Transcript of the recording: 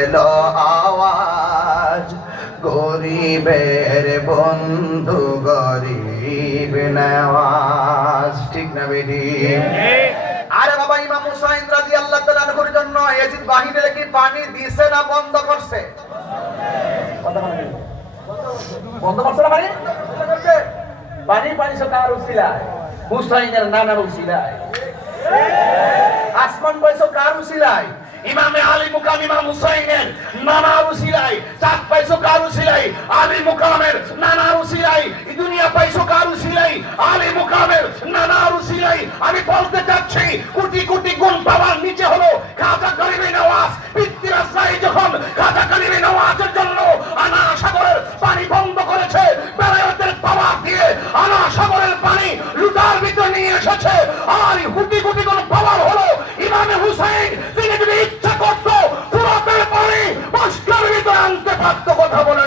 এলো আওয়াজ গরিবের বন্ধু গরিব নওয়াজ। ঠিক না বেটি? আরে বাবা, ইমাম হুসাইন রাদিয়াল্লাহু তাআলা আনহুর জন্য ইয়াজিদ বাহিনীর কি পানি দিছে না বন্ধ করছে? বন্ধ করছে না? পানি পানি সব কার উসিলায়? হুসাইনের নানার উসিলায়। আসমান পাইছো কার উসিলায়? ইমামে আলী মুকাম ইমাম হুসাইনের নানার উসিলায়। চাঁদ পাইছো কার উসিলায়? আলী মুকামের নানার উসিলায়। এই দুনিয়া পাইছো কার উসিলায়? আলী মুকামের নানার উসিলায়। আমি বলতে চাচ্ছি, কোটি কোটি গুণ পাওয়ার নিচে হলো খাজা গরিবে নওয়াজ। পৃথ্বীরাজ যখন খাজা গরিবে নওয়াজের জন্য আনা সাগরের পানি বন্ধ করেছে, বেলায়েতের পাওয়ার দিয়ে আনা সাগরের পানি লুটার ভিতরে নিয়ে এসেছে। আর কোটি কোটি গুণ পাওয়ার হলো ইমামে হুসাইন। তিনি যদি ইচ্ছা করতো পুরোটার পানি বস্তার ভিতরে আনতে পারতো। কথা বলে